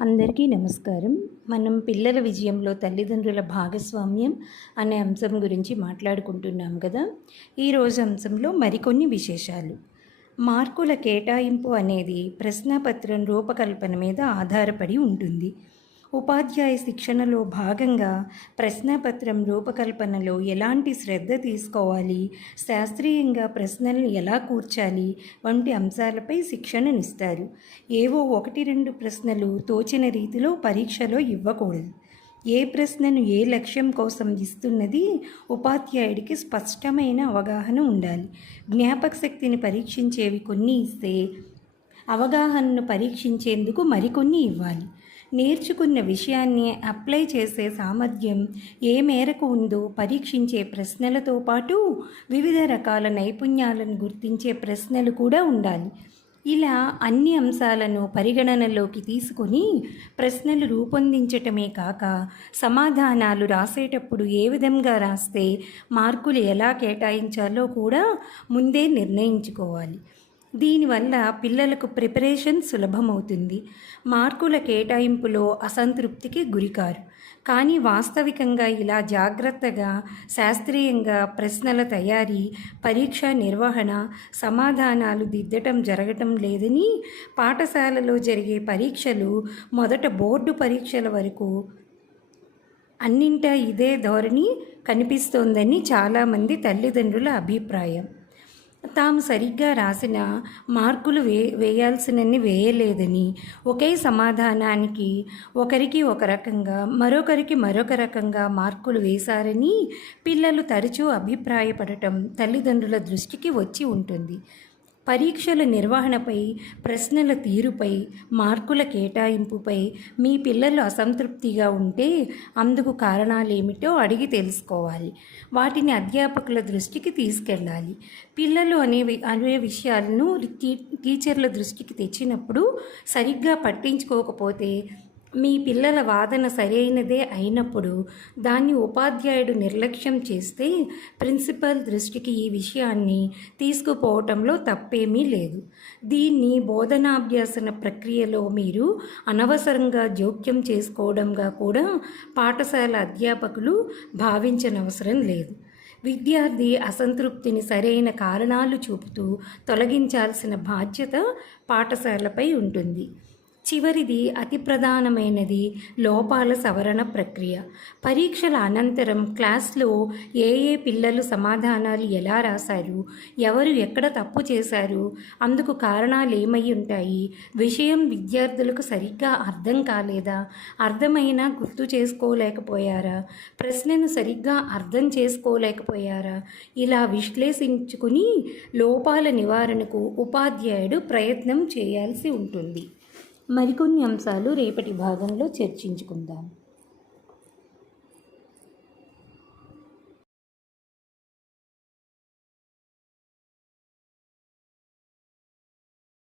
అందరికీ నమస్కారం. మనం పిల్లల విజయంలో తల్లిదండ్రుల భాగస్వామ్యం అనే అంశం గురించి మాట్లాడుకుంటున్నాం కదా. ఈరోజు అంశంలో మరికొన్ని విశేషాలు. మార్కుల కేటాయింపు అనేది ప్రశ్నపత్రం రూపకల్పన మీద ఆధారపడి ఉంటుంది. ఉపాధ్యాయ శిక్షణలో భాగంగా ప్రశ్నపత్రం రూపకల్పనలో ఎలాంటి శ్రద్ధ తీసుకోవాలి, శాస్త్రీయంగా ప్రశ్నలను ఎలా కూర్చాలి వంటి అంశాలపై శిక్షణనిస్తారు. ఏవో 1-2 ప్రశ్నలు తోచిన రీతిలో పరీక్షలో ఇవ్వకూడదు. ఏ ప్రశ్నను ఏ లక్ష్యం కోసం ఇస్తున్నది ఉపాధ్యాయుడికి స్పష్టమైన అవగాహన ఉండాలి. జ్ఞాపక శక్తిని పరీక్షించేవి కొన్ని ఇస్తే అవగాహనను పరీక్షించేందుకు మరికొన్ని ఇవ్వాలి. నేర్చుకున్న విషయాన్ని అప్లై చేసే సామర్థ్యం ఏ మేరకు ఉందో పరీక్షించే ప్రశ్నలతో పాటు వివిధ రకాల నైపుణ్యాలను గుర్తించే ప్రశ్నలు కూడా ఉండాలి. ఇలా అన్ని అంశాలను పరిగణనలోకి తీసుకొని ప్రశ్నలు రూపొందించటమే కాక సమాధానాలు రాసేటప్పుడు ఏ విధంగా రాస్తే మార్కులు ఎలా కేటాయించాలో కూడా ముందే నిర్ణయించుకోవాలి. దీనివల్ల పిల్లలకు ప్రిపరేషన్ సులభమవుతుంది. మార్కుల కేటాయింపులో అసంతృప్తికి గురికారు. కానీ వాస్తవికంగా ఇలా జాగ్రత్తగా, శాస్త్రీయంగా ప్రశ్నల తయారీ, పరీక్ష నిర్వహణ, సమాధానాలు దిద్దటం జరగటం లేదని, పాఠశాలలో జరిగే పరీక్షలు మొదట బోర్డు పరీక్షల వరకు అన్నింటా ఇదే ధోరణి కనిపిస్తోందని చాలామంది తల్లిదండ్రుల అభిప్రాయం. తాము సరిగ్గా రాసిన మార్కులు వేయాల్సినన్ని వేయలేదని, ఒకే సమాధానానికి ఒకరికి ఒక రకంగా మరొకరికి మరొక రకంగా మార్కులు వేశారని పిల్లలు తరచూ అభిప్రాయపడటం తల్లిదండ్రుల దృష్టికి వచ్చి ఉంటుంది. పరీక్షల నిర్వహణపై, ప్రశ్నల తీరుపై, మార్కుల కేటాయింపుపై మీ పిల్లలు అసంతృప్తిగా ఉంటే అందుకు కారణాలేమిటో అడిగి తెలుసుకోవాలి. వాటిని అధ్యాపకుల దృష్టికి తీసుకెళ్ళాలి. పిల్లలు అనే విషయాలను టీచర్ల దృష్టికి తెచ్చినప్పుడు సరిగ్గా పట్టించుకోకపోతే, మీ పిల్లల వాదన సరైనదే అయినప్పుడు దాన్ని ఉపాధ్యాయుడు నిర్లక్ష్యం చేస్తే ప్రిన్సిపల్ దృష్టికి ఈ విషయాన్ని తీసుకుపోవటంలో తప్పేమీ లేదు. దీన్ని బోధనాభ్యాసన ప్రక్రియలో మీరు అనవసరంగా జోక్యం చేసుకోవడంగా కూడా పాఠశాల అధ్యాపకులు భావించనవసరం లేదు. విద్యార్థి అసంతృప్తిని సరైన కారణాలు చూపుతూ తొలగించాల్సిన బాధ్యత పాఠశాలపై ఉంటుంది. చివరిది, అతి ప్రధానమైనది, లోపాల సవరణ ప్రక్రియ. పరీక్షల అనంతరం క్లాస్లో ఏ పిల్లలు సమాధానాలు ఎలా రాశారు, ఎవరు ఎక్కడ తప్పు చేశారు, అందుకు కారణాలు ఏమై ఉంటాయి, విషయం విద్యార్థులకు సరిగ్గా అర్థం కాలేదా, అర్థమైనా గుర్తు చేసుకోలేకపోయారా, ప్రశ్నను సరిగ్గా అర్థం చేసుకోలేకపోయారా, ఇలా విశ్లేషించుకుని లోపాల నివారణకు ఉపాధ్యాయుడు ప్రయత్నం చేయాల్సి ఉంటుంది. మరికొన్ని అంశాలు రేపటి భాగంలో చర్చించుకుందాం.